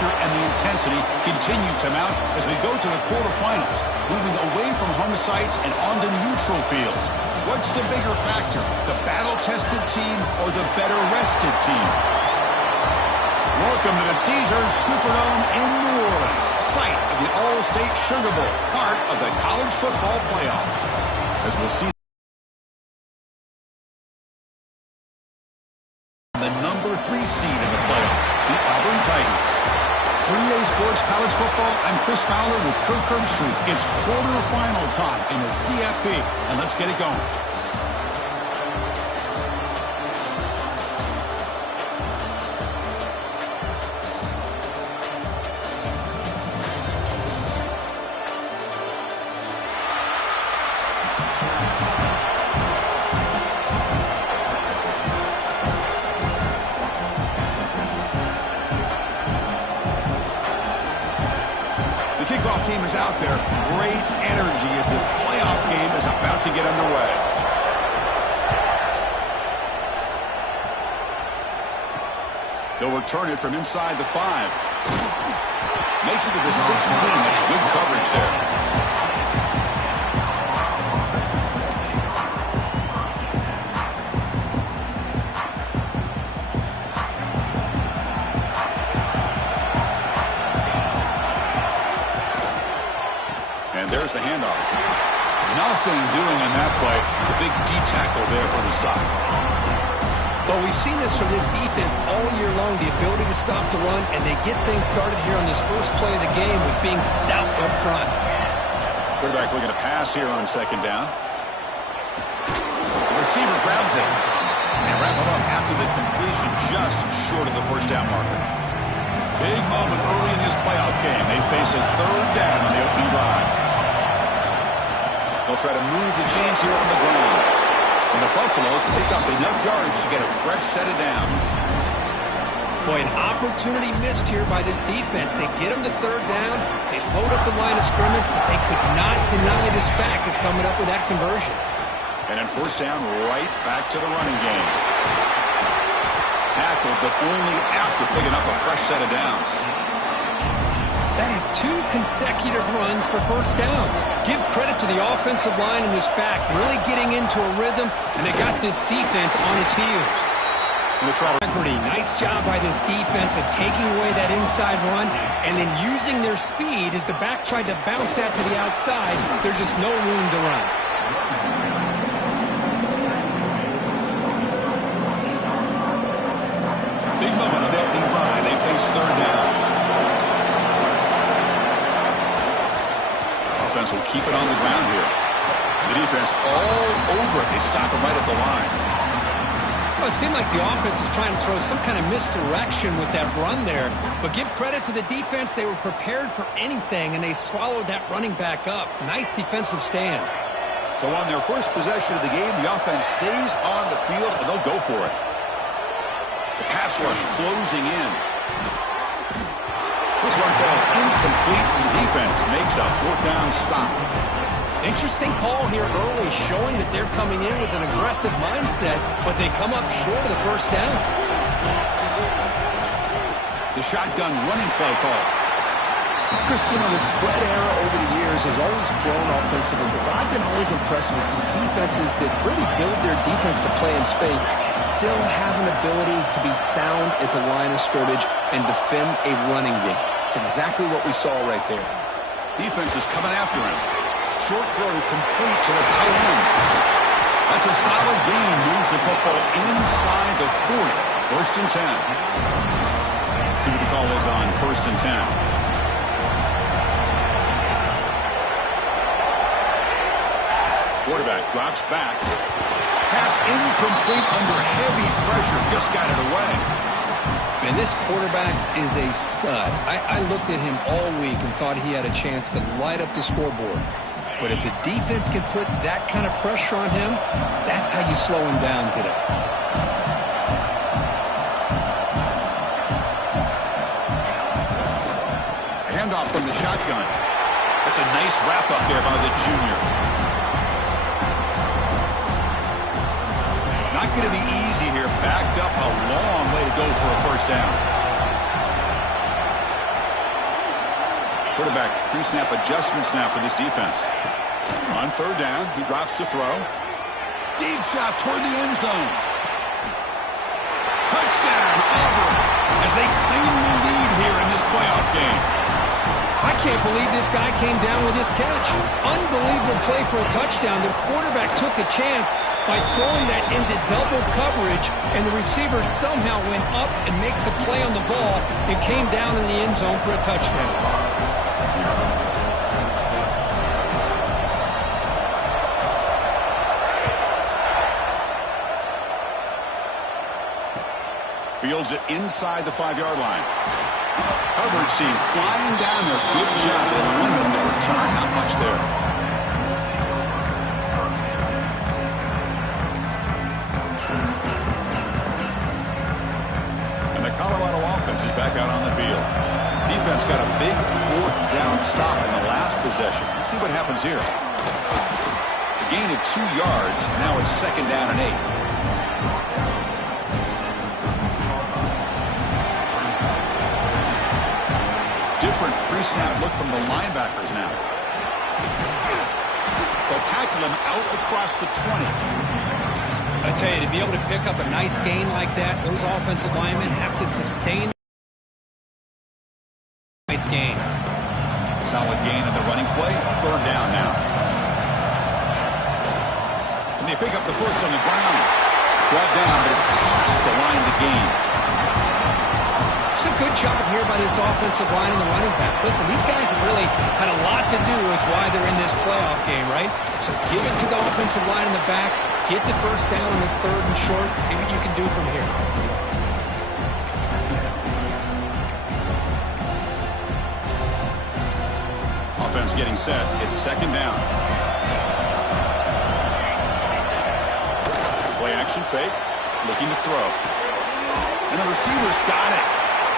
pressure and the intensity continue to mount as we go to the quarterfinals, moving away from home sites and onto neutral fields. What's the bigger factor, the battle-tested team or the better-rested team? Welcome to the Caesars Superdome in New Orleans, site of the All-State Sugar Bowl, part of the college football playoff. As we'll see the number 3 seed in the playoff, the Auburn Tigers. 3A Sports College Football, I'm Chris Fowler with Kirk Herbstreit. It's quarterfinal time in the CFP, and let's get it going. Team is out there. Great energy as this playoff game is about to get underway. They'll return it from inside the 5. Makes it to the 16. That's good coverage there. There's the handoff. Nothing doing in that play. The big D tackle there for the stop. Well, we've seen this from this defense all year long, the ability to stop the run, and they get things started here on this first play of the game with being stout up front. Quarterback looking to pass here on second down. The receiver grabs it. And wrap him up after the completion just short of the first down marker. Big moment early in this playoff game. They face a third down on the opening drive. They'll try to move the chains here on the ground. And the Buffaloes pick up enough yards to get a fresh set of downs. Boy, an opportunity missed here by this defense. They get them to third down. They load up the line of scrimmage, but they could not deny this back of coming up with that conversion. And on first down, right back to the running game. Tackled, but only after picking up a fresh set of downs. That is 2 consecutive runs for first downs. Give credit to the offensive line in this back, really getting into a rhythm, and they got this defense on its heels. Nice job by this defense of taking away that inside run and then using their speed as the back tried to bounce that to the outside. There's just no room to run. Big moment on the opening drive. They face third down. Offense will keep it on the ground here. The defense all over it. They stop him right at the line. Well, it seemed like the offense was trying to throw some kind of misdirection with that run there. But give credit to the defense. They were prepared for anything, and they swallowed that running back up. Nice defensive stand. So on their first possession of the game, the offense stays on the field, and they'll go for it. The pass rush closing in. This one falls incomplete, and the defense makes a fourth down stop. Interesting call here early, showing that they're coming in with an aggressive mindset, but they come up short of the first down. The shotgun running play call. Chris, you know, the spread era over the years has always grown offensively, but I've been always impressed with defenses that really build their defense to play in space, still have an ability to be sound at the line of scrimmage and defend a running game. It's exactly what we saw right there. Defense is coming after him. Short throw complete to the tight end. That's a solid gain. Moves the football inside the 40. First and 10. See what the call is on first and 10. Quarterback drops back. Pass incomplete under heavy pressure. Just got it away. And this quarterback is a stud. I looked at him all week and thought he had a chance to light up the scoreboard. But if the defense can put that kind of pressure on him, that's how you slow him down today. A handoff from the shotgun. That's a nice wrap-up there by the junior. Not going to be easy here. Backed up a long way to go for a first down. Quarterback pre-snap adjustments now for this defense. On third down, he drops to throw. Deep shot toward the end zone. Touchdown, Auburn, as they claim the lead here in this playoff game. I can't believe this guy came down with this catch. Unbelievable play for a touchdown. The quarterback took a chance by throwing that into double coverage, and the receiver somehow went up and makes a play on the ball and came down in the end zone for a touchdown. Fields it inside the 5-yard line. Coverage team flying down there. Good job in limiting the return. Not much there. And the Colorado offense is back out on the field. Defense got a big 4th down stop in the last possession. Let's see what happens here. A gain of 2 yards. Now it's 2nd down and 8. Different pre-snap look from the linebackers now. They'll tackle him out across the 20. I tell you, to be able to pick up a nice gain like that, those offensive linemen have to sustain a nice gain. Solid gain in the running play. 3rd down now. Can they pick up the first on the ground? Brought down, but it's past the line to gain. It's a good job here by this offensive line and the running back. Listen, these guys have really had a lot to do with why they're in this playoff game, right? So give it to the offensive line in the back. Get the first down on this 3rd and short. See what you can do from here. Offense getting set. It's 2nd down. Play action fake. Looking to throw. And the receiver's got it.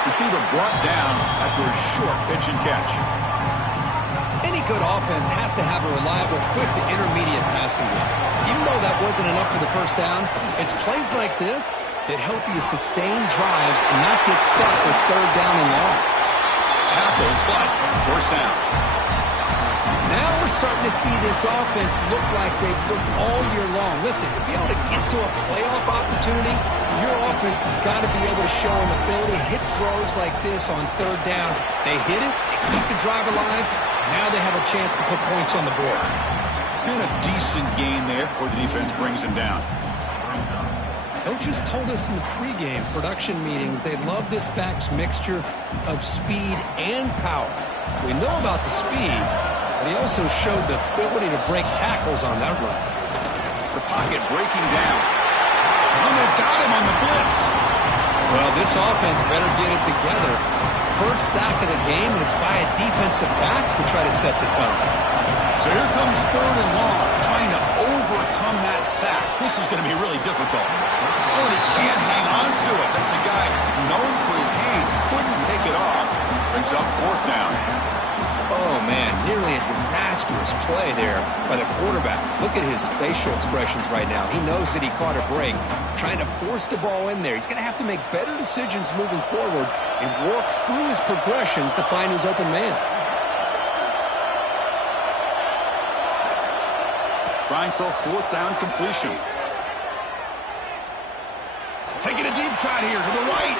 Receiver brought down after a short pitch and catch. Any good offense has to have a reliable, quick to intermediate passing game. Even though that wasn't enough for the first down, it's plays like this that help you sustain drives and not get stuck with 3rd down and long. Tackle, but 1st down. Now we're starting to see this offense look like they've looked all year long. Listen, to be able to get to a playoff opportunity, your offense has got to be able to show an ability to hit throws like this on 3rd down. They hit it, they keep the drive alive. Now they have a chance to put points on the board. And a decent gain there before the defense brings him down. Coaches told us in the pregame production meetings they love this back's mixture of speed and power. We know about the speed, but he also showed the ability to break tackles on that run. The pocket breaking down. And they've got him on the blitz. Well, this offense better get it together. First sack of the game, and it's by a defensive back to try to set the tone. So here comes 3rd and long, trying to overcome that sack. This is going to be really difficult. Oh, and he can't hang on to it. That's a guy known for his hands. Couldn't pick it off. Brings up 4th down. Oh, man, nearly a disastrous play there by the quarterback. Look at his facial expressions right now. He knows that he caught a break, trying to force the ball in there. He's going to have to make better decisions moving forward and work through his progressions to find his open man. Trying for a 4th down completion. Taking a deep shot here to the right.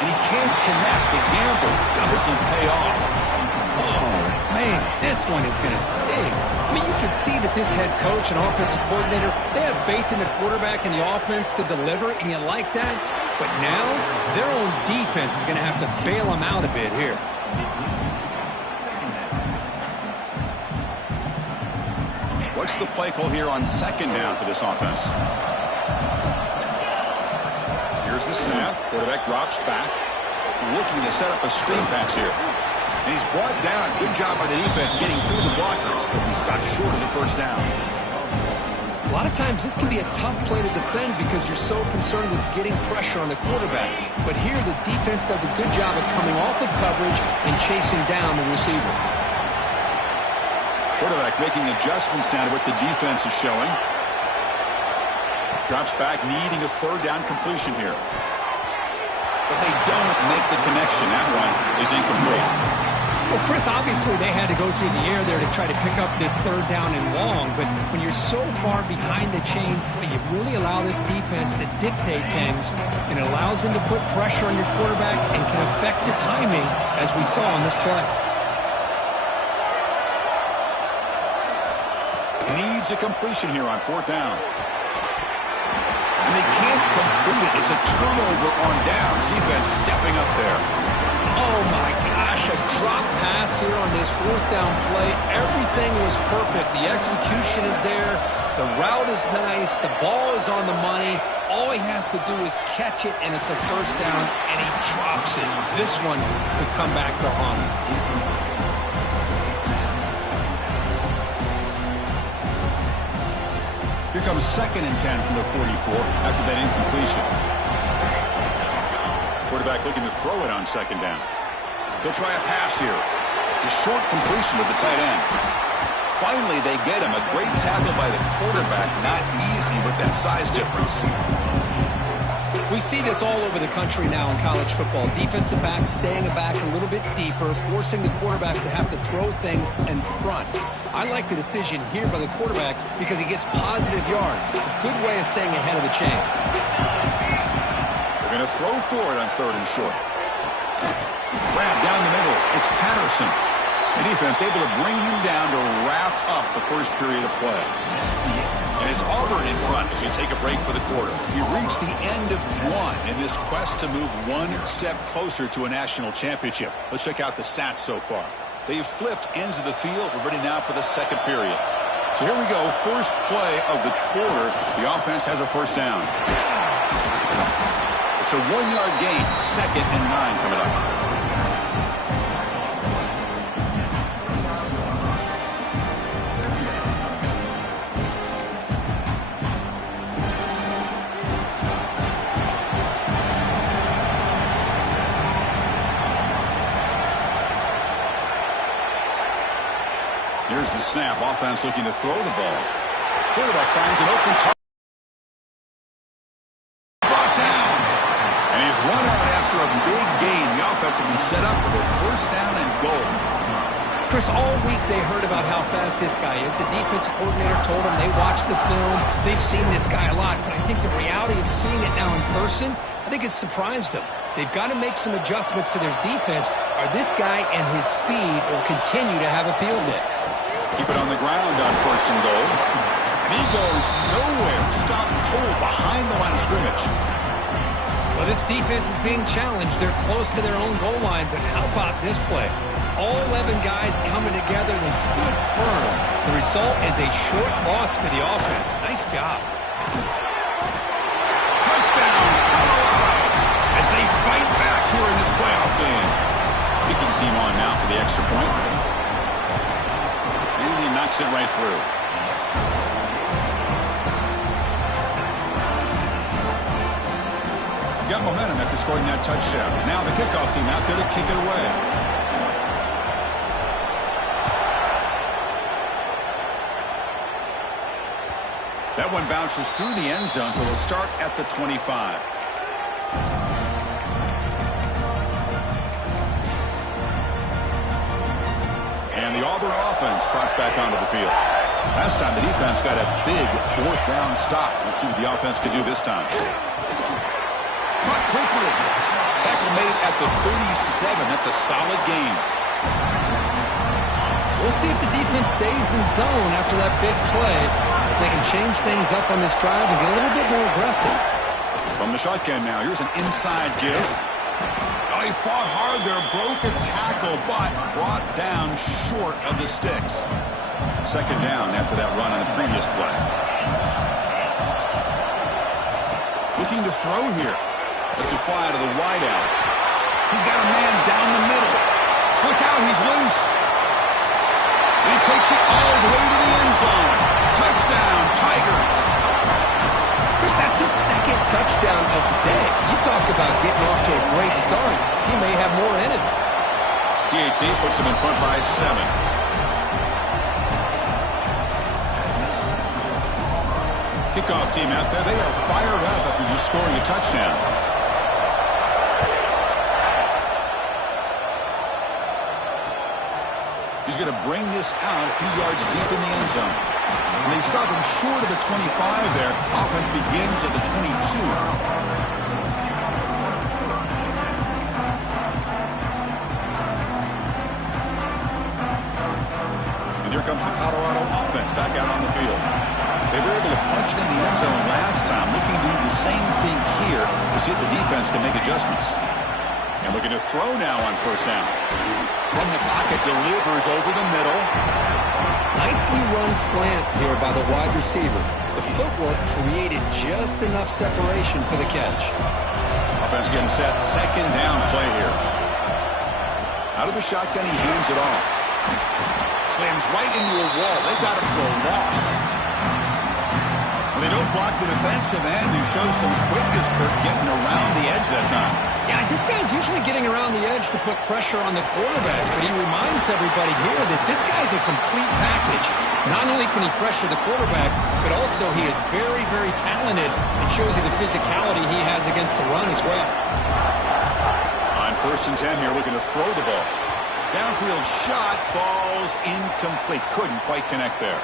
And he can't connect. The gamble doesn't pay off. Oh, man, this one is going to sting. I mean, you can see that this head coach and offensive coordinator, they have faith in the quarterback and the offense to deliver, and you like that. But now, their own defense is going to have to bail them out a bit here. What's the play call here on 2nd down for this offense? Here's the snap. Quarterback drops back. Looking to set up a screen pass here. And he's brought down. Good job by the defense getting through the blockers. But he stopped short of the 1st down. A lot of times this can be a tough play to defend because you're so concerned with getting pressure on the quarterback. But here the defense does a good job of coming off of coverage and chasing down the receiver. Quarterback making adjustments now to what the defense is showing. Drops back, needing a 3rd down completion here. But they don't make the connection. That one is incomplete. Well, Chris, obviously they had to go through the air there to try to pick up this third down and long, but when you're so far behind the chains, boy, you really allow this defense to dictate things, and it allows them to put pressure on your quarterback and can affect the timing, as we saw on this play. Needs a completion here on fourth down. And they can't complete it. It's a turnover on downs. Defense stepping up there. Oh, my gosh, a drop pass here on this fourth down play. Everything was perfect. The execution is there. The route is nice. The ball is on the money. All he has to do is catch it, and it's a first down, and he drops it. This one could come back to haunt him. Here comes 2nd and 10 from the 44 after that incompletion. Quarterback looking to throw it on 2nd down. He'll try a pass here. It's a short completion to the tight end. Finally, they get him. A great tackle by the quarterback. Not easy with that size difference. We see this all over the country now in college football. Defensive backs staying back a little bit deeper, forcing the quarterback to have to throw things in front. I like the decision here by the quarterback because he gets positive yards. It's a good way of staying ahead of the chains. They're going to throw for it on 3rd and short. Grab down the middle. It's Patterson. The defense able to bring him down to wrap up the first period of play. And it's Auburn in front as we take a break for the quarter. We reach the end of one in this quest to move one step closer to a national championship. Let's check out the stats so far. They've flipped ends of the field. We're ready now for the second period. So here we go. First play of the quarter. The offense has a first down. It's a 1-yard gain. 2nd and 9 coming up. Here's the snap. Offense looking to throw the ball. Quarterback finds an open target. Brought down. And he's run out after a big gain. The offense will be set up with a first down and goal. Chris, all week they heard about how fast this guy is. The defensive coordinator told them they watched the film. They've seen this guy a lot. But I think the reality of seeing it now in person, I think it's surprised them. They've got to make some adjustments to their defense, or this guy and his speed will continue to have a field day. Keep it on the ground on 1st and goal. And he goes nowhere. Stopped cold behind the line of scrimmage. Well, this defense is being challenged. They're close to their own goal line, but how about this play? All 11 guys coming together. They stood firm. The result is a short loss for the offense. Nice job. Touchdown, Colorado, as they fight back here in this playoff game. Kicking team on now for the extra point. And he knocks it right through. Got momentum after scoring that touchdown. Now the kickoff team out there to kick it away. That one bounces through the end zone, so they'll start at the 25. And the Auburn offense trots back onto the field. Last time the defense got a big 4th down stop. Let's see what the offense can do this time. Caught quickly. Tackle made at the 37. That's a solid gain. We'll see if the defense stays in zone after that big play. If they can change things up on this drive and get a little bit more aggressive. From the shotgun now, here's an inside give. Oh, he fought hard there, broke a tackle, but brought down short of the sticks. 2nd down after that run on the previous play. Looking to throw here. Let's it fly to the wideout. He's got a man down the middle. Look out, he's loose. He takes it all the way to the end zone. Touchdown, Tigers. Chris, that's his 2nd touchdown of the day. You talk about getting off to a great start. He may have more in it. PAT puts him in front by 7. Kickoff team out there. They are fired up after just scoring a touchdown. going to bring this out a few yards deep in the end zone. And they stop him short of the 25 there. Offense begins at the 22. Here comes the Colorado offense back out on the field. They were able to punch it in the end zone last time, looking to do the same thing here to see if the defense can make adjustments. And looking to throw now on first down. From the pocket, delivers over the middle. Nicely run slant here by the wide receiver. The footwork created just enough separation for the catch. Offense getting set, second down play here. Out of the shotgun, he hands it off. Slams right into a wall. They've got him for a loss. Well, they don't block the defensive end, who shows some quickness, Kirk, getting around the edge that time. Yeah, this guy's usually getting around the edge to put pressure on the quarterback, but he reminds everybody here that this guy's a complete package. Not only can he pressure the quarterback, but also he is very, very talented and shows you the physicality he has against the run as well. On 1st and 10 here, looking to throw the ball. Downfield shot, falls incomplete. Couldn't quite connect there.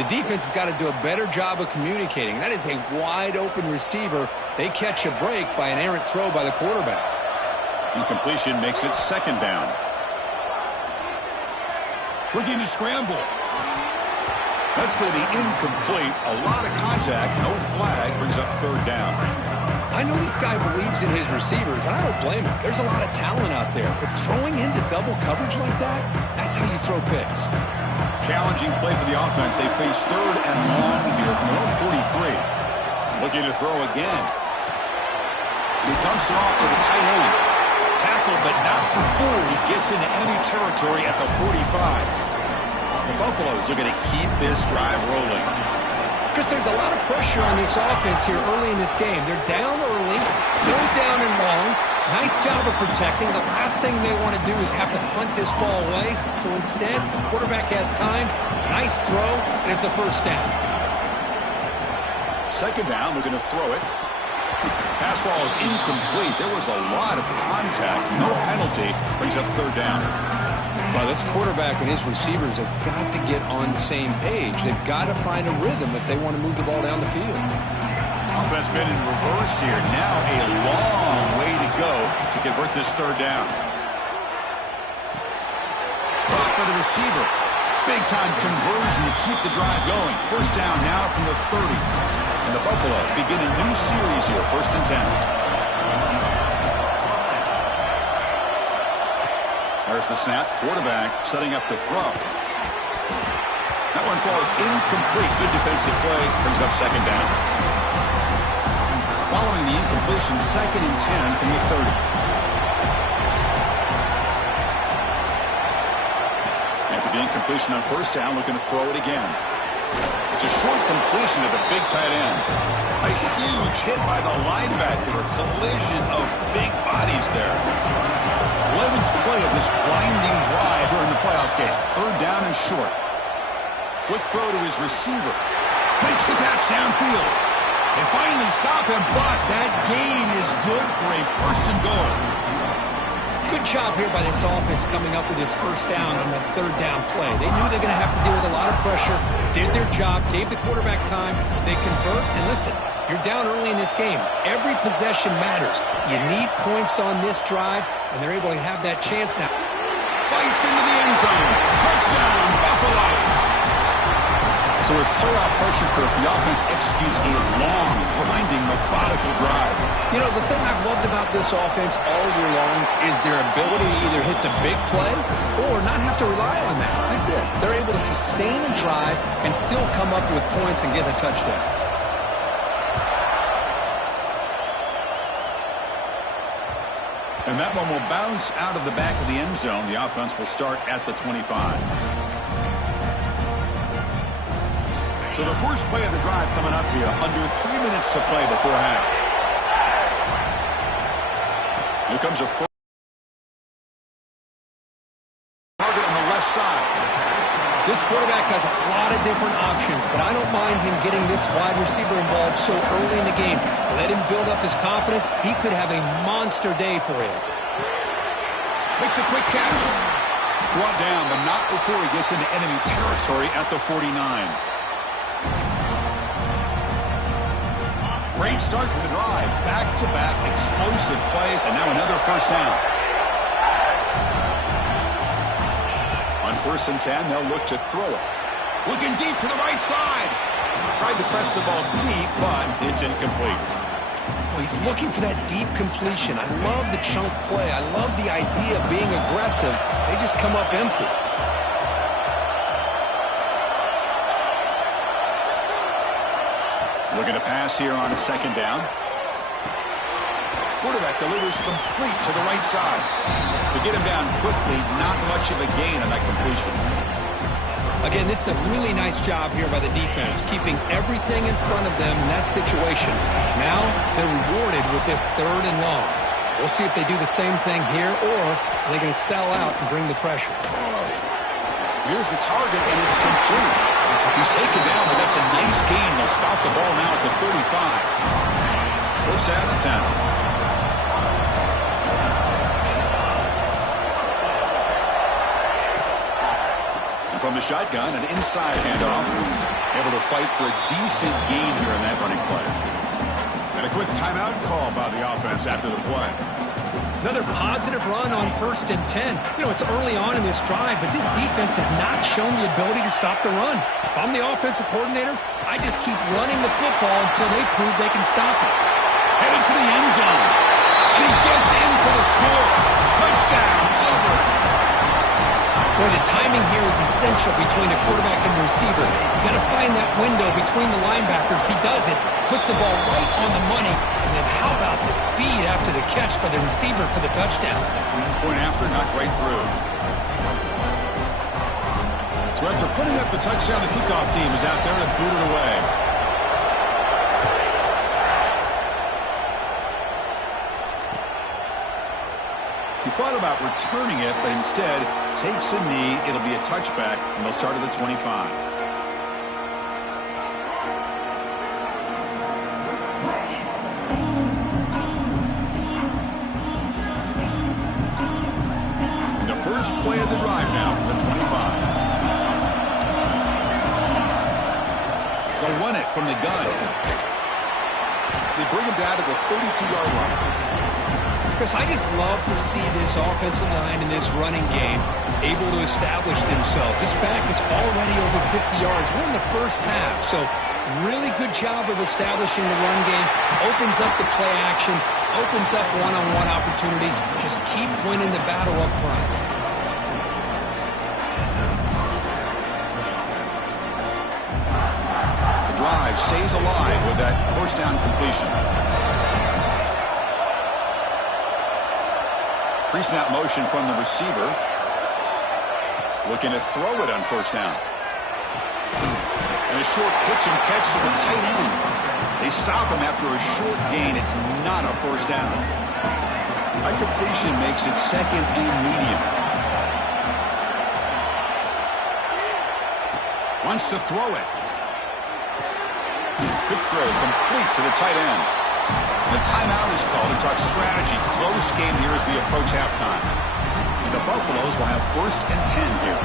The defense has got to do a better job of communicating. That is a wide-open receiver. They catch a break by an errant throw by the quarterback. Incompletion makes it second down. Looking to scramble. That's going to be incomplete. A lot of contact, no flag, brings up third down. I know this guy believes in his receivers, and I don't blame him. There's a lot of talent out there, but throwing into double coverage like that, that's how you throw picks. Challenging play for the offense. They face third and long here from their own 43. Looking to throw again. He dumps it off to the tight end. Tackled, but not before he gets into enemy territory at the 45. The Buffaloes are going to keep this drive rolling. Chris, there's a lot of pressure on this offense here early in this game. They're down early, third down and long. Nice job of protecting. The last thing they want to do is have to punt this ball away. So instead, the quarterback has time. Nice throw, and it's a first down. Second down, we're going to throw it. Pass ball is incomplete. There was a lot of contact. No penalty. Brings up third down. Well, this quarterback and his receivers have got to get on the same page. They've got to find a rhythm if they want to move the ball down the field. Offense been in reverse here. Now a long way to go to convert this third down. Caught by the receiver. Big-time conversion to keep the drive going. First down now from the 30. And the Buffaloes begin a new series here, 1st and 10. There's the snap. Quarterback setting up the throw. That one falls incomplete. Good defensive play. Brings up second down. Following the incompletion, 2nd and 10 from the 30. After the incompletion on first down, looking to throw it again. It's a short completion to the big tight end. A huge hit by the linebacker. A collision of big bodies there. 11th play of this grinding drive here in the playoff game. Third down and short. Quick throw to his receiver. Makes the catch downfield. They finally stop him, but that gain is good for a 1st and goal. Good job here by this offense coming up with this first down on that third down play. They knew they're going to have to deal with a lot of pressure, did their job, gave the quarterback time. They convert, and listen, you're down early in this game. Every possession matters. You need points on this drive, and they're able to have that chance now. Fights into the end zone. Touchdown, Buffaloes. So with playoff pressure, Kirk, the offense executes a long, grinding, methodical drive. You know, the thing I've loved about this offense all year long is their ability to either hit the big play or not have to rely on that. Like this. They're able to sustain a drive and still come up with points and get a touchdown. And that one will bounce out of the back of the end zone. The offense will start at the 25. So the first play of the drive coming up here. Under 3 minutes to play before half. Here comes a first target on the left side. This quarterback has a lot of different options, but I don't mind him getting this wide receiver involved so early in the game. Let him build up his confidence. He could have a monster day for him. Makes a quick catch. Brought down, but not before he gets into enemy territory at the 49. Great start for the drive. Back-to-back explosive plays, and now another first down. On 1st and 10, they'll look to throw it. Looking deep to the right side. Tried to press the ball deep, but it's incomplete. Well, he's looking for that deep completion. I love the chunk play. I love the idea of being aggressive. They just come up empty. Looking to pass here on a 2nd down. Quarterback delivers complete to the right side. To get him down quickly, not much of a gain on that completion. Again, this is a really nice job here by the defense, keeping everything in front of them in that situation. Now they're rewarded with this 3rd and long. We'll see if they do the same thing here, or are they going to sell out and bring the pressure. Here's the target, and it's complete. He's taken down, but that's a nice gain. They'll spot the ball now at the 35. 1st down and 10. From the shotgun, an inside handoff. Able to fight for a decent gain here in that running play. And a quick timeout call by the offense after the play. Another positive run on 1st and 10. You know, it's early on in this drive, but this defense has not shown the ability to stop the run. If I'm the offensive coordinator, I just keep running the football until they prove they can stop it. Headed for the end zone. And he gets in for the score. Touchdown, over. Boy, the timing here is essential between the quarterback and the receiver. You got to find that window between the linebackers. He does it, puts the ball right on the money, and then how about the speed after the catch by the receiver for the touchdown? Point after, knocked right through. So after putting up the touchdown, the kickoff team is out there to boot it away. He thought about returning it, but instead takes a knee. It'll be a touchback, and they'll start at the 25. And the first play of the drive now for the 25. They'll run it from the gun. They bring him down to the 32-yard line. Chris, I just love to see this offensive line in this running game able to establish themselves. This back is already over 50 yards. We're in the first half, so really good job of establishing the run game. Opens up the play action, opens up one-on-one opportunities. Just keep winning the battle up front. The drive stays alive with that 1st down completion. Pre-snap motion from the receiver. Looking to throw it on 1st down. And a short pitch and catch to the tight end. They stop him after a short gain. It's not a 1st down. That completion makes it 2nd and medium. Wants to throw it. Quick throw complete to the tight end. The timeout is called to talk strategy. Close game here as we approach halftime. And the Buffaloes will have 1st and 10 here.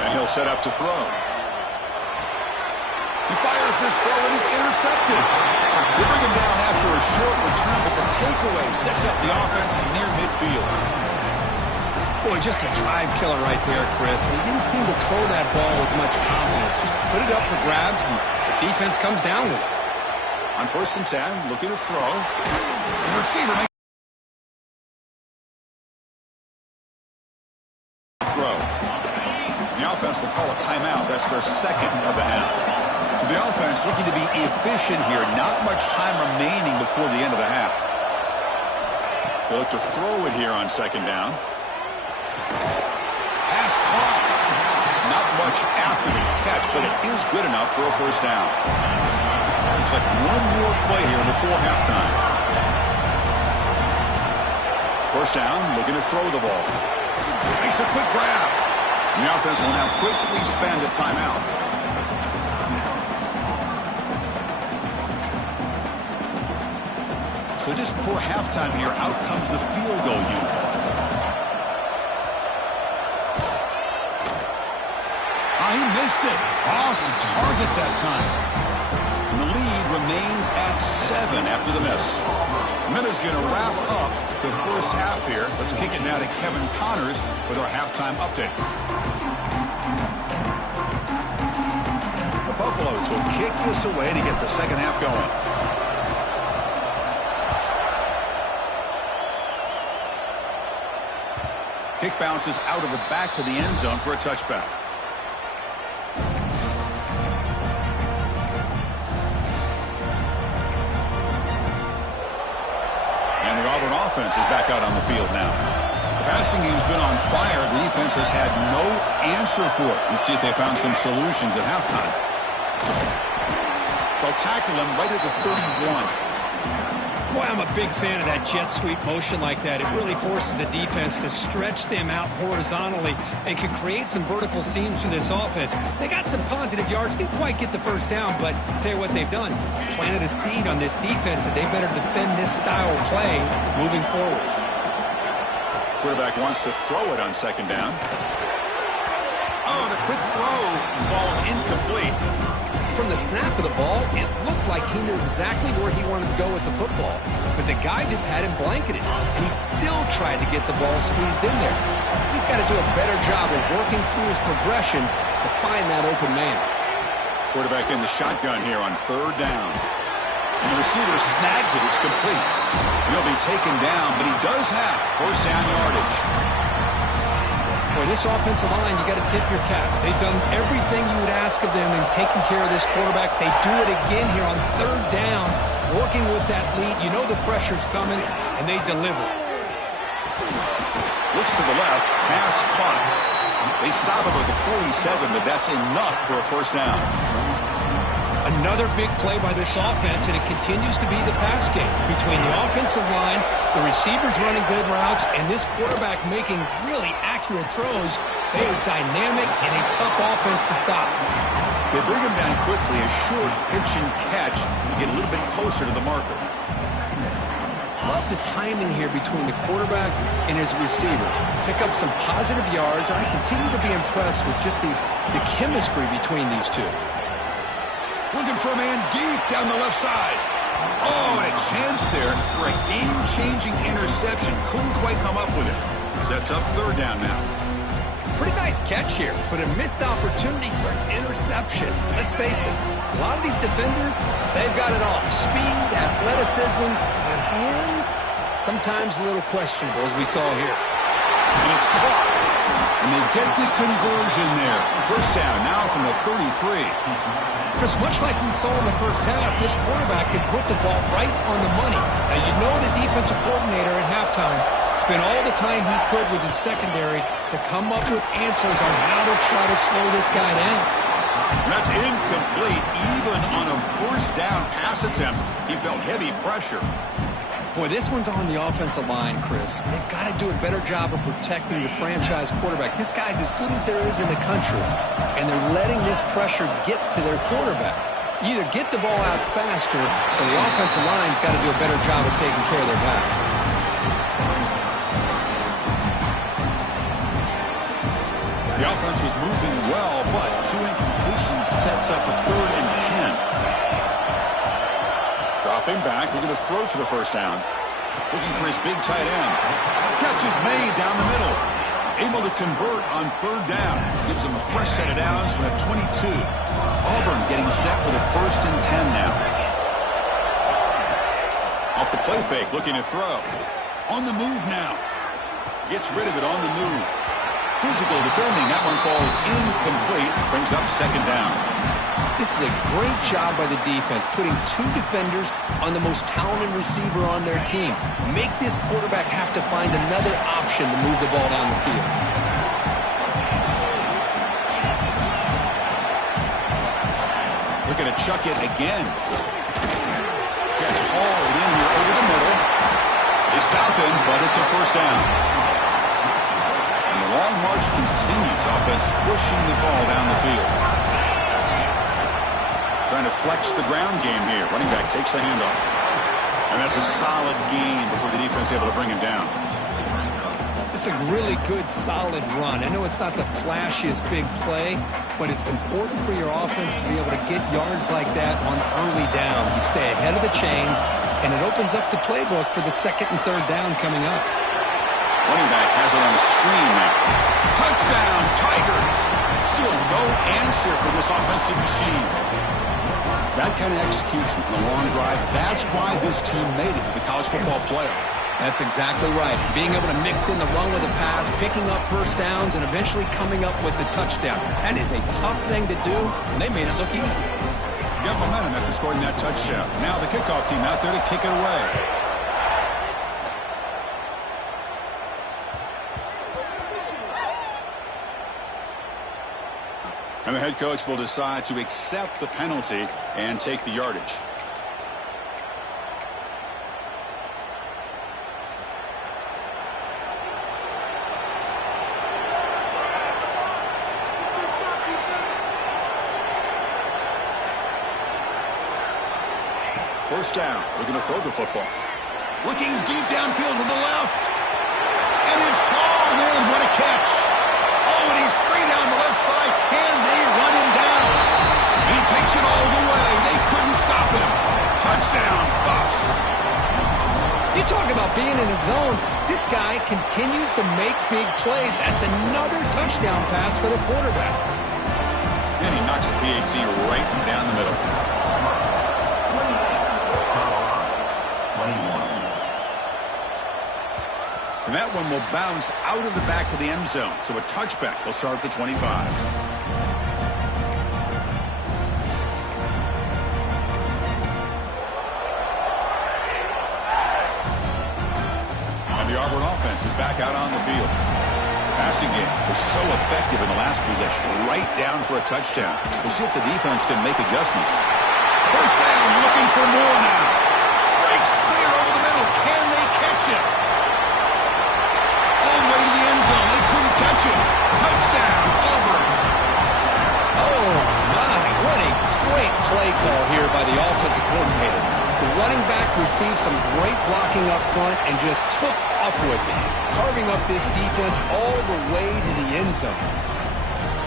And he'll set up to throw. He fires this throw and it's intercepted. They bring him down after a short return, but the takeaway sets up the offense near midfield. Boy, just a drive killer right there, Chris. And he didn't seem to throw that ball with much confidence. Just put it up for grabs and defense comes down with it. On 1st and 10, looking to throw. The receiver makes throw. The offense will call a timeout. That's their 2nd of the half. So the offense looking to be efficient here. Not much time remaining before the end of the half. They look to throw it here on 2nd down. Pass caught. Not much after the catch, but it is good enough for a 1st down. Looks like one more play here before halftime. 1st down, looking to throw the ball. Makes a quick grab. And the offense will now quickly spend a timeout. So So just before halftime here, out comes the field goal unit. He missed it. Off target that time. And the lead remains at 7 after the miss. Minna's going to wrap up the first half here. Let's kick it now to Kevin Connors with our halftime update. The Buffaloes will kick this away to get the second half going. Kick bounces out of the back to the end zone for a touchback. Offense is back out on the field now. The passing game's been on fire. The defense has had no answer for it. Let's see if they found some solutions at halftime. They'll tackle him right at the 31. Boy, I'm a big fan of that jet sweep motion like that. It really forces the defense to stretch them out horizontally and can create some vertical seams for this offense. They got some positive yards. Didn't quite get the first down, but I'll tell you what they've done. Planted a seed on this defense, and they better defend this style of play moving forward. Quarterback wants to throw it on second down. Oh, the quick throw falls incomplete. From the snap of the ball, it looked like he knew exactly where he wanted to go with the football. But the guy just had him blanketed, and he still tried to get the ball squeezed in there. He's got to do a better job of working through his progressions to find that open man. Quarterback in the shotgun here on third down. And the receiver snags it. It's complete. He'll be taken down, but he does have first down yardage. Boy, this offensive line, you got to tip your cap. They've done everything you would ask of them in taking care of this quarterback. They do it again here on third down, working with that lead. You know the pressure's coming, and they deliver. Looks to the left, pass caught. They stop him at the 47, but that's enough for a first down. Another big play by this offense, and it continues to be the pass game between the offensive line, the receivers running good routes, and this quarterback making really accurate throws. They are dynamic and a tough offense to stop. They bring him down quickly, a short pitch and catch to get a little bit closer to the marker. Love the timing here between the quarterback and his receiver. Pick up some positive yards, and I continue to be impressed with just the chemistry between these two. Looking for a man deep down the left side. Oh, and a chance there for a game-changing interception. Couldn't quite come up with it. Sets up third down now. Pretty nice catch here, but a missed opportunity for an interception. Let's face it, a lot of these defenders, they've got it all. Speed, athleticism, and hands, sometimes a little questionable, as we saw here. And it's caught. And they get the conversion there. First down now from the 33. Chris, much like we saw in the first half, this quarterback can put the ball right on the money. Now, you know the defensive coordinator at halftime spent all the time he could with his secondary to come up with answers on how to try to slow this guy down. And that's incomplete. Even on a first down pass attempt, he felt heavy pressure. Boy, this one's on the offensive line, Chris. They've got to do a better job of protecting the franchise quarterback. This guy's as good as there is in the country, and they're letting this pressure get to their quarterback. You either get the ball out faster, or the offensive line's got to do a better job of taking care of their guy. The offense was moving well, but two incompletions sets up a 3rd and 10. Dropping back, looking to throw for the first down. Looking for his big tight end. Catch is made down the middle. Able to convert on third down. Gives him a fresh set of downs from the 22. Auburn getting set with a 1st and 10 now. Off the play fake, looking to throw. On the move now. Gets rid of it on the move. Physical defending. That one falls incomplete. Brings up second down. This is a great job by the defense, putting two defenders on the most talented receiver on their team. Make this quarterback have to find another option to move the ball down the field. Looking to chuck it again. Gets hauled in here over the middle. They stop him, but it's a first down. And the long march continues. Offense pushing the ball down the field. Trying to flex the ground game here. Running back takes the handoff. And that's a solid gain before the defense able to bring him down. It's a really good, solid run. I know it's not the flashiest big play, but it's important for your offense to be able to get yards like that on early downs. You stay ahead of the chains, and it opens up the playbook for the second and third down coming up. Running back has it on the screen now. Touchdown, Tigers! Still no answer for this offensive machine. That kind of execution in a long drive, that's why this team made it to the college football playoff. That's exactly right. Being able to mix in the run with the pass, picking up first downs, and eventually coming up with the touchdown. That is a tough thing to do, and they made it look easy. Got momentum after scoring that touchdown. Now the kickoff team out there to kick it away. And the head coach will decide to accept the penalty and take the yardage. First down. Looking to throw the football. Looking deep downfield to the left. And it's hauled in. What a catch. Oh, and he's free down the left side. Can they run him down? And he takes it all the way. They couldn't stop him. Touchdown, Buffs. You talk about being in a zone. This guy continues to make big plays. That's another touchdown pass for the quarterback. And he knocks the PAT right down the middle. And that one will bounce out of the back of the end zone. So a touchback will start at the 25. And the Auburn offense is back out on the field. Passing game was so effective in the last possession. Right down for a touchdown. We'll see if the defense can make adjustments. First down, looking for more now. Breaks clear over the middle. Can they catch it? All the way to the end zone. They couldn't catch it. Touchdown, Auburn. Oh, my. What a great play call here by the offensive coordinator. The running back received some great blocking up front and just took off with it, carving up this defense all the way to the end zone.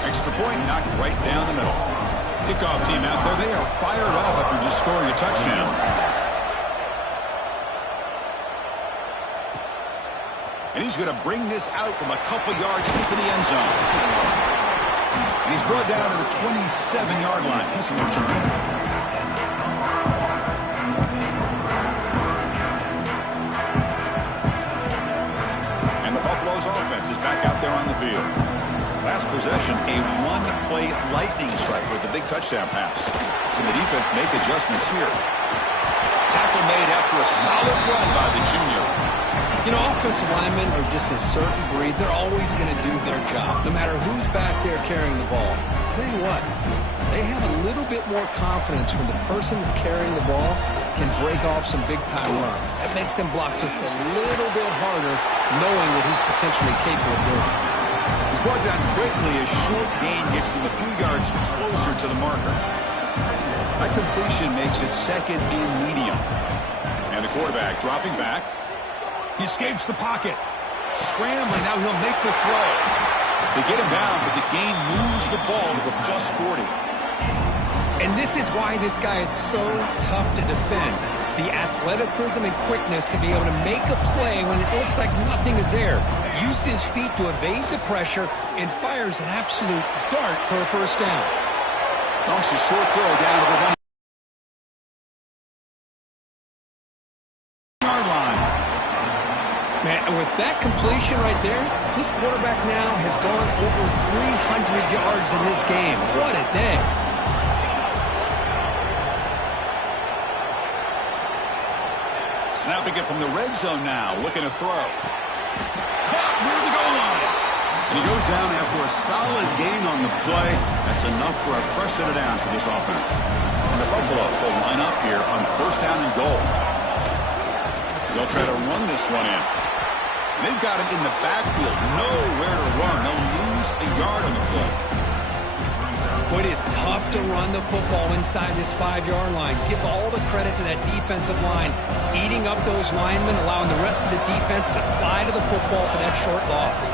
Extra point knocked right down the middle. Kickoff team out there. They are fired up after just scoring a touchdown. And he's going to bring this out from a couple yards deep in the end zone. And he's brought down to the 27-yard line. Kissing return. And the Buffalo's offense is back out there on the field. Last possession, a one-play lightning strike with the big touchdown pass. Can the defense make adjustments here? Tackle made after a solid run by the junior. You know, offensive linemen are just a certain breed. They're always going to do their job, no matter who's back there carrying the ball. I'll tell you what, they have a little bit more confidence when the person that's carrying the ball can break off some big-time runs. That makes them block just a little bit harder, knowing what he's potentially capable of doing. He's brought down quickly. A short gain gets them a few yards closer to the marker. That completion makes it second and medium. And the quarterback dropping back. He escapes the pocket. Scrambling, now he'll make the throw. They get him down, but the gain moves the ball to the +40. And this is why this guy is so tough to defend. The athleticism and quickness to be able to make a play when it looks like nothing is there. Use his feet to evade the pressure and fires an absolute dart for a first down. Dumps a short throw down to the 1-yard line. Man, with that completion right there, this quarterback now has gone over 300 yards in this game. What a day. Snapping it from the red zone now, looking to throw. Caught near the goal line. And he goes down after a solid gain on the play. That's enough for a fresh set of downs for this offense. And the Buffaloes will line up here on first down and goal. They'll try to run this one in. And they've got him in the backfield. Nowhere to run. They'll lose a yard on the play. Well, it is tough to run the football inside this 5-yard line. Give all the credit to that defensive line, eating up those linemen, allowing the rest of the defense to fly to the football for that short loss.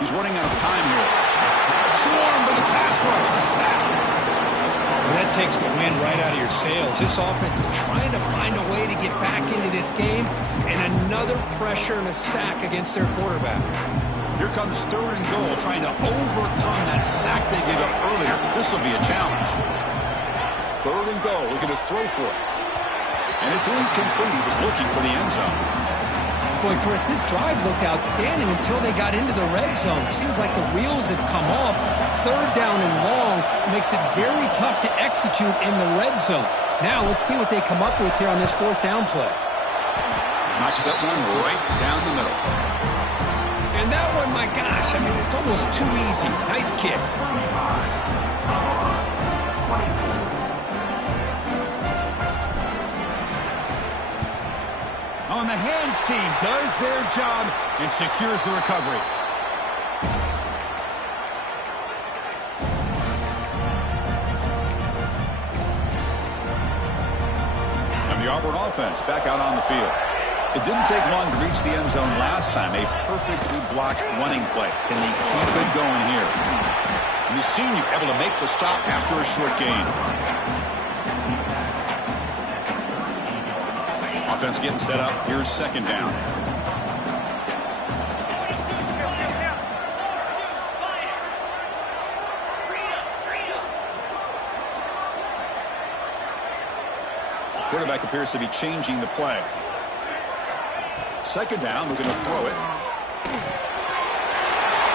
He's running out of time here. Swarmed by the pass rush. A sack. Well, that takes the wind right out of your sails. This offense is trying to find a way to get back into this game, and another pressure and a sack against their quarterback. Here comes 3rd and goal, trying to overcome that sack they gave up earlier. This will be a challenge. 3rd and goal, looking to throw for it. And it's incomplete. He was looking for the end zone. Boy, Chris, this drive looked outstanding until they got into the red zone. Seems like the wheels have come off. 3rd down and long makes it very tough to execute in the red zone. Now let's see what they come up with here on this 4th down play. Knocks that one right down the middle. And that one, my gosh, I mean, it's almost too easy. Nice kick. On the hands team does their job and secures the recovery. And the Auburn offense back out on the field. It didn't take long to reach the end zone last time. A perfectly blocked running play. Can they keep it going here? And the senior able to make the stop after a short gain. Offense getting set up. Here's 2nd down. Quarterback appears to be changing the play. 2nd down, we're going to throw it.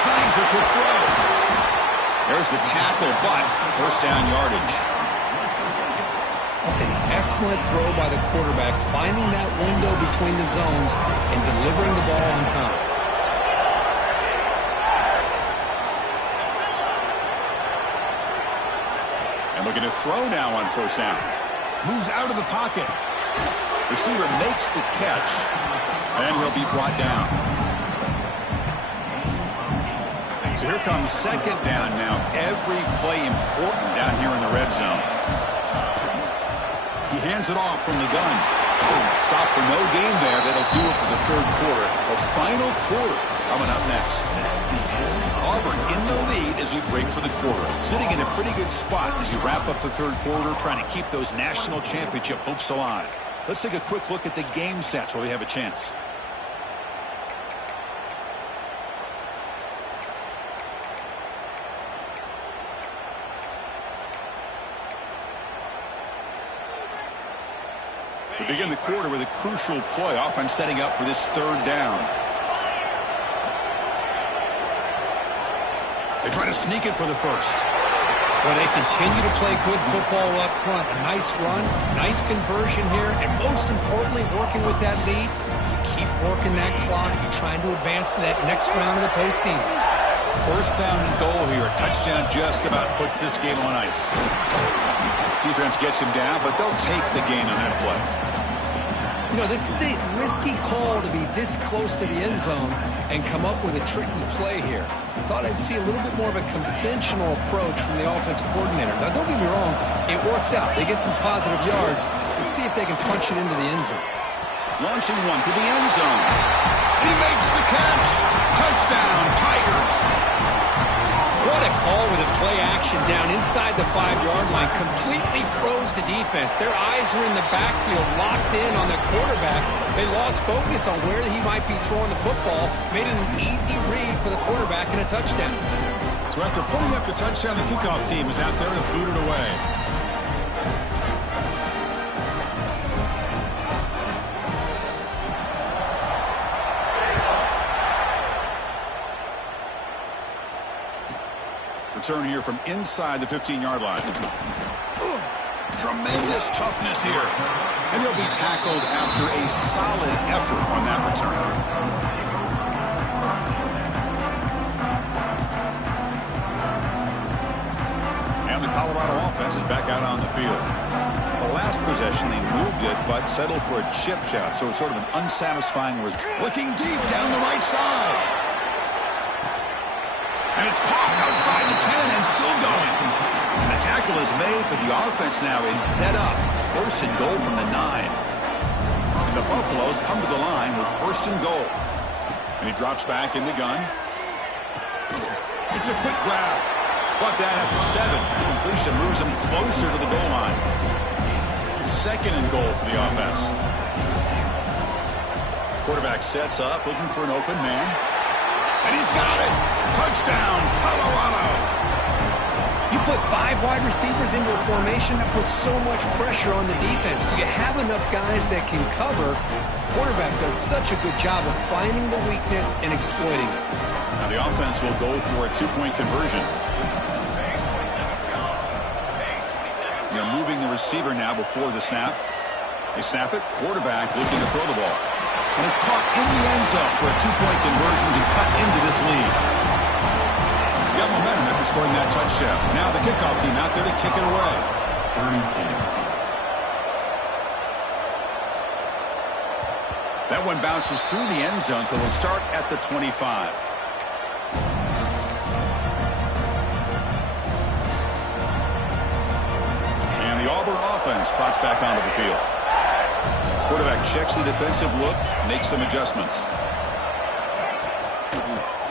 Slides a quick throw. There's the tackle, but 1st down yardage. That's an excellent throw by the quarterback, finding that window between the zones and delivering the ball on time. And looking to throw now on 1st down. Moves out of the pocket. Receiver makes the catch. And he'll be brought down. So here comes 2nd down now. Every play important down here in the red zone. He hands it off from the gun. Stop for no gain there. That'll do it for the 3rd quarter. The final quarter coming up next. Auburn in the lead as we break for the quarter. Sitting in a pretty good spot as you wrap up the 3rd quarter, trying to keep those national championship hopes alive. Let's take a quick look at the game stats while we have a chance. We begin the quarter with a crucial play. Offense setting up for this 3rd down. They try to sneak it for the 1st. Well, they continue to play good football up front. A nice run, nice conversion here, and most importantly, working with that lead, you keep working that clock. You're trying to advance to that next round of the postseason. 1st down and goal here. A touchdown just about puts this game on ice. Defense gets him down, but they'll take the gain on that play. You know, this is the risky call to be this close to the end zone and come up with a tricky play here. Thought I'd see a little bit more of a conventional approach from the offensive coordinator. Now, don't get me wrong, it works out. They get some positive yards. Let's see if they can punch it into the end zone. Launching one to the end zone. He makes the catch. Touchdown, Tigers. What a call with a play action down inside the 5-yard line. Completely froze the defense. Their eyes are in the backfield, locked in on the quarterback. They lost focus on where he might be throwing the football. Made it an easy read for the quarterback and a touchdown. So after putting up the touchdown, the kickoff team is out there to boot it away. Return here from inside the 15-yard line. Tremendous toughness here. And he'll be tackled after a solid effort on that return. And the Colorado offense is back out on the field. The last possession, they moved it, but settled for a chip shot. So it's sort of an unsatisfying result. Looking deep down the right side. And it's caught outside the 10 and still going. And the tackle is made, but the offense now is set up. First and goal from the 9. And the Buffaloes come to the line with first and goal. And he drops back in the gun. It's a quick grab. Brought down at the 7. The completion moves him closer to the goal line. Second and goal for the offense. Quarterback sets up, looking for an open man. And he's got it. Touchdown, Colorado. You put 5 wide receivers into a formation, that puts so much pressure on the defense. Do you have enough guys that can cover? Quarterback does such a good job of finding the weakness and exploiting it. Now the offense will go for a 2-point conversion. They're moving the receiver now before the snap. They snap it. Quarterback looking to throw the ball. And it's caught in the end zone for a 2-point conversion to cut into this lead. Got momentum after scoring that touchdown. Now the kickoff team out there to kick it away. That one bounces through the end zone, so they'll start at the 25. And the Auburn offense trots back onto the field. Quarterback checks the defensive look, makes some adjustments.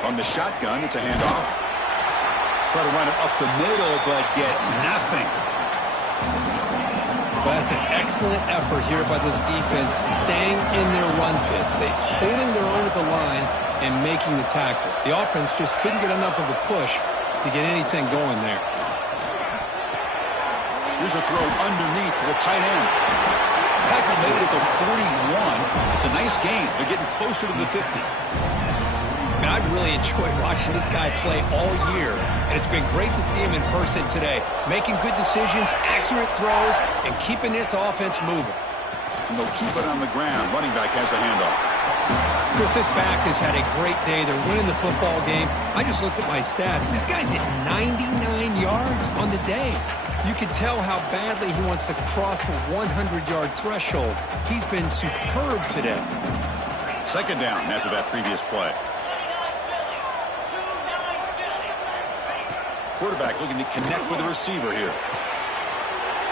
From the shotgun, it's a handoff. Try to run it up the middle, but get nothing. Well, that's an excellent effort here by this defense, staying in their run fits. They're holding their own at the line and making the tackle. The offense just couldn't get enough of a push to get anything going there. Here's a throw underneath to the tight end. Tackle made at the 41. It's a nice gain. They're getting closer to the 50. Man, I've really enjoyed watching this guy play all year, and it's been great to see him in person today, making good decisions, accurate throws, and keeping this offense moving. And they'll keep it on the ground. Running back has the handoff. Chris, this back has had a great day. They're winning the football game. I just looked at my stats. This guy's at 99 yards on the day. You can tell how badly he wants to cross the 100-yard threshold. He's been superb today. Second down after that previous play. Quarterback looking to connect with the receiver here.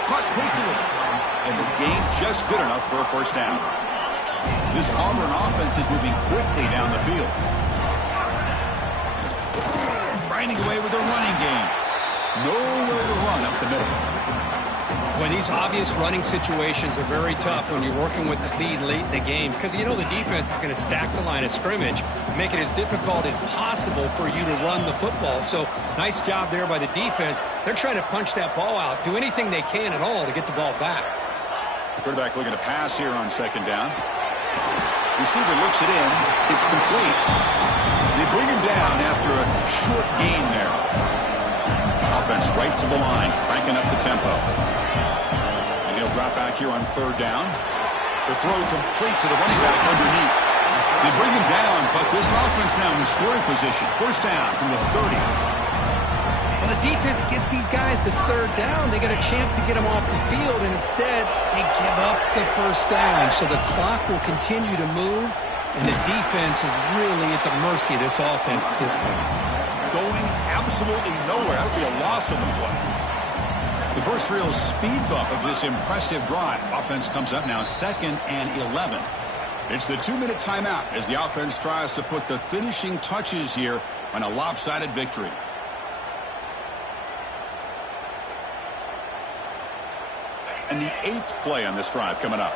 Caught quickly. And the gain just good enough for a first down. This Auburn offense is moving quickly down the field. Grinding away with their running game. Nowhere to run up the middle. When these obvious running situations are very tough when you're working with the lead late in the game, because you know the defense is going to stack the line of scrimmage, make it as difficult as possible for you to run the football. So nice job there by the defense. They're trying to punch that ball out, do anything they can at all to get the ball back. Quarterback looking to pass here on second down. Receiver looks it in. It's complete. They bring him down after a short gain there. Offense right to the line, cranking up the tempo. And he'll drop back here on third down. The throw complete to the running back underneath. They bring him down, but this offense now in scoring position. First down from the 30. Well, the defense gets these guys to third down. They get a chance to get them off the field, and instead they give up the first down. So the clock will continue to move, and the defense is really at the mercy of this offense at this point. Going absolutely nowhere. That would be a loss on the play. The first real speed bump of this impressive drive. Offense comes up now 2nd and 11. It's the 2-minute timeout as the offense tries to put the finishing touches here on a lopsided victory. And the 8th play on this drive coming up.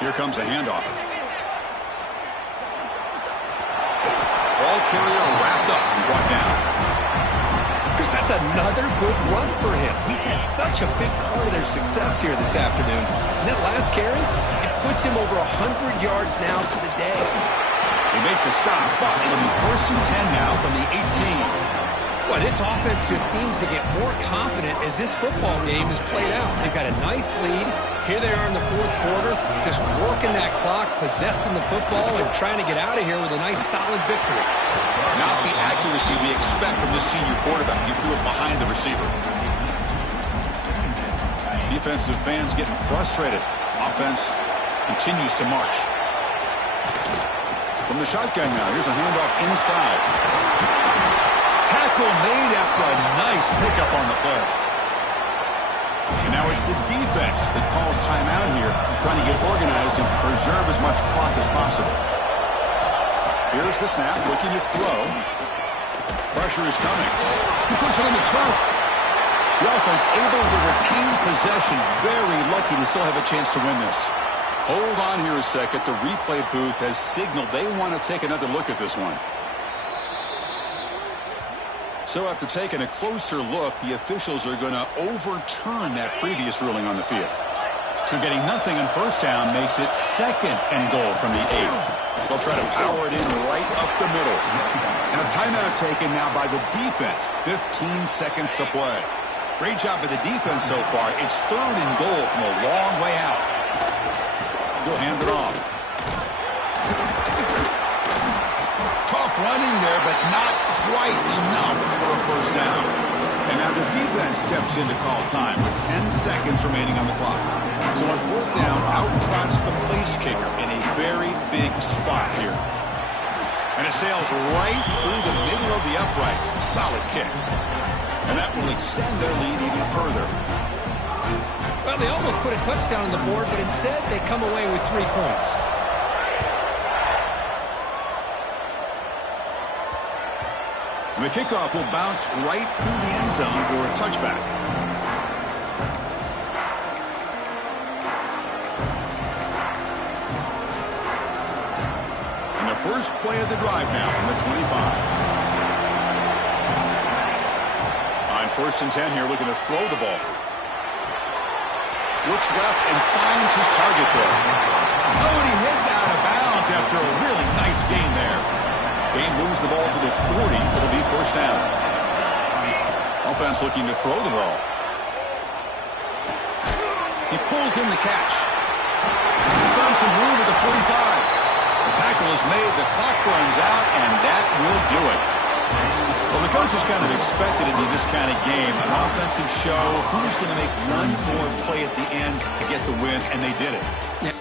Here comes a handoff. Ball carrier wrapped up and brought down. Chris, that's another good run for him. He's had such a big part of their success here this afternoon. And that last carry, it puts him over 100 yards now for the day. They make the stop, but it'll be 1st and 10 now from the 18. Well, this offense just seems to get more confident as this football game is played out. They've got a nice lead. Here they are in the 4th quarter, just working that clock, possessing the football, and trying to get out of here with a nice, solid victory. Not the accuracy we expect from this senior quarterback. He threw it behind the receiver. Defensive fans getting frustrated. Offense continues to march. From the shotgun now, here's a handoff inside. Tackle made after a nice pickup on the play. And now it's the defense that calls timeout here, trying to get organized and preserve as much clock as possible. Here's the snap, looking to throw. Pressure is coming. He puts it on the turf. The offense able to retain possession. Very lucky to still have a chance to win this. Hold on here a second. The replay booth has signaled they want to take another look at this one. So after taking a closer look, the officials are going to overturn that previous ruling on the field. So getting nothing on first down makes it 2nd and goal from the 8. They'll try to power it in right up the middle. And a timeout taken now by the defense. 15 seconds to play. Great job by the defense so far. It's 3rd and goal from a long way out. They'll hand it off. Tough running there, but not quite enough for a first down. And now the defense steps in to call time with 10 seconds remaining on the clock. So on 4th down, out trots the place kicker in a very big spot here. And it sails right through the middle of the uprights. Solid kick. And that will extend their lead even further. Well, they almost put a touchdown on the board, but instead they come away with 3 points. The kickoff will bounce right through the end zone for a touchback. And the first play of the drive now from the 25. On 1st and 10 here, looking to throw the ball. Looks left and finds his target there. Oh, and he heads out of bounds after a really nice gain there. Game moves the ball to the 40. It'll be first down. Offense looking to throw the ball. He pulls in the catch. He's found some room at the 45. The tackle is made. The clock runs out, and that will do it. Well, the coaches kind of expected it to be this kind of game. An offensive show. Who's going to make one more play at the end to get the win? And they did it. Yeah.